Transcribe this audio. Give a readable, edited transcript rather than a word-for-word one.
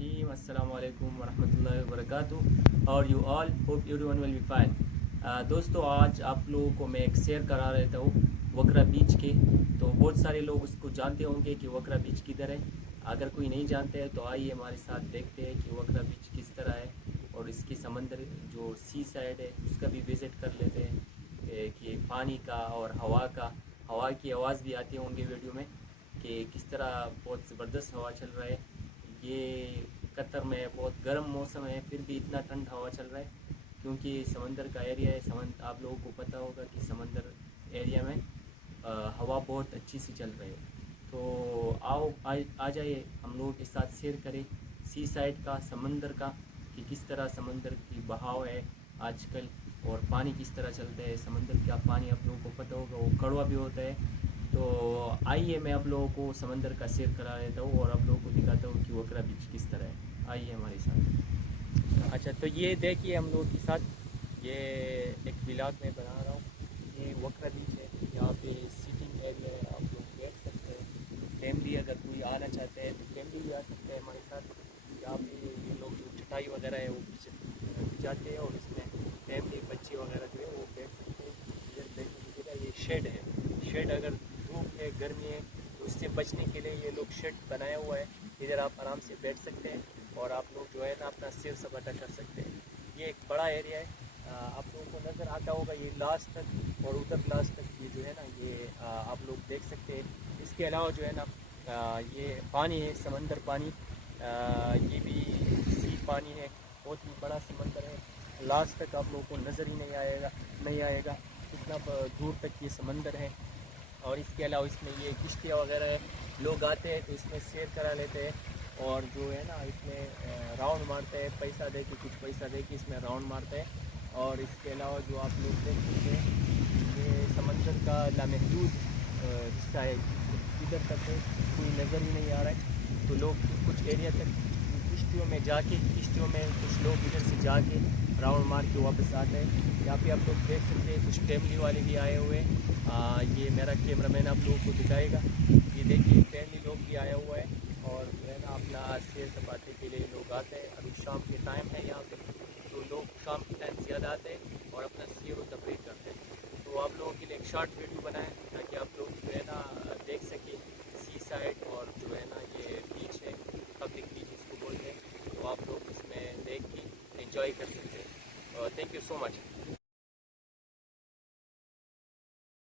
Bismillahirrahmanirrahim. Assalamu alaikum warahmatullahi wabarakatuh. How are you all? Hope everyone will be fine. دوستو آج آپ لوگوں کو میں ایک سیر کرا رہتا ہوں وکرا بیچ کے. تو بہت سارے لوگ اس کو جانتے ہوں گے کہ وکرا بیچ کدھر ہے. اگر کوئی نہیں جانتے ہیں تو آئیے ہمارے ساتھ دیکھتے ہیں کہ وکرا بیچ کس طرح ہے اور اس کی سمندر جو سی سائڈ ہے اس کا بھی وزٹ کر لیتے ہیں کہ پانی کا اور ہوا کی آواز بھی آتی ہوں گے ویڈیو میں کہ کس طرح بہت زبردست ہوا چل رہا ہے. یہ قطر میں بہت گرم موسم ہے پھر بھی اتنا ٹھنڈ ہوا چل رہا ہے کیونکہ سمندر کا ایریا ہے. آپ لوگوں کو پتہ ہوگا کہ سمندر ایریا میں ہوا بہت اچھی سی چل رہی ہے. تو آ جائیے ہم لوگوں کے ساتھ سیر کریں سی سائڈ کا, سمندر کا, کہ کس طرح سمندر کی بہاؤ ہے آج کل اور پانی کس طرح چلتا ہے. سمندر کا پانی آپ لوگوں کو پتہ ہوگا وہ کڑوا بھی ہوتا ہے. تو آئیے میں آپ لوگوں کو سمندر کا سیر کرا دیتا ہوں اور آپ لوگوں کو دکھاتا ہوں کہ وکرا بیچ کس طرح ہے. آئیے ہمارے ساتھ. اچھا تو یہ دیکھیے ہم لوگوں کے ساتھ یہ ایک ولاگ میں بنا رہا ہوں. یہ وکرا بیچ ہے, یہاں پہ سیٹنگ ایریا ہے, آپ لوگ بیٹھ سکتے ہیں. فیملی اگر کوئی آنا چاہتے ہیں تو فیملی بھی آ سکتے ہیں ہمارے ساتھ. یہاں پہ یہ لوگ جو چٹائی وغیرہ ہے وہ بچھاتے ہیں اور اس میں فیملی بچے وغیرہ جو ہے وہ بیٹھ سکتے ہیں. ادھر بیٹھنے کی جگہ یہ شیڈ ہے. شیڈ اگر دھوپ ہے گرمی ہے تو اس سے بچنے کے لیے یہ لوگ شیڈ بنایا ہوا ہے. ادھر آپ آرام سے بیٹھ سکتے ہیں اور آپ لوگ جو ہے نا اپنا سیر سپاٹا کر سکتے ہیں. یہ ایک بڑا ایریا ہے, آپ لوگوں کو نظر آتا ہوگا یہ لاسٹ تک اور ادھر لاسٹ تک یہ جو ہے نا یہ آپ لوگ دیکھ سکتے ہیں. اس کے علاوہ جو ہے نا یہ پانی ہے, سمندر پانی, یہ بھی سی پانی ہے, بہت ہی بڑا سمندر ہے. لاسٹ تک آپ لوگوں کو نظر ہی نہیں آئے گا اتنا دور تک یہ سمندر ہے. اور اس کے علاوہ اس میں یہ کشتیاں وغیرہ ہے, لوگ آتے ہیں تو اس میں سیر کرا لیتے ہیں اور جو ہے نا اس میں راؤنڈ مارتے ہیں, پیسہ دے کے کچھ پیسہ دے کے اس میں راؤنڈ مارتے ہیں. اور اس کے علاوہ جو آپ لوگ دیکھ سکتے ہیں یہ سمندر کا لامحدود حصہ ہے, ادھر تک ہے کوئی نظر ہی نہیں آ رہا ہے. تو لوگ کچھ ایریا تک کشتیوں میں کچھ لوگ ادھر سے جا کے راؤنڈ مار کے واپس آتے ہیں. یہاں پہ آپ لوگ دیکھ سکتے ہیں کچھ فیملی والے بھی آئے ہوئے ہیں. یہ میرا کیمرہ مین آپ لوگوں کو دکھائے گا. یہ دیکھیے فیملی لوگ بھی آیا ہوا ہے اور جو ہے نا اپنا سیر سپاٹے کے لیے لوگ آتے ہیں. ابھی شام کے ٹائم ہے یہاں پہ تو لوگ شام کے ٹائم زیادہ آتے ہیں اور اپنا سیر و تفریح کرتے ہیں. تو آپ لوگوں کے لیے ایک شارٹ ویڈیو بنائیں تاکہ آپ لوگ جو ہے نا دیکھ سکیں سی سائڈ اور جو ہے نا یہ بیچ ہے, پبلک بیچ اس کو بولتے ہیں. تو آپ لوگ اس میں دیکھ کے انجوائے کر سکتے ہیں. Thank you so much.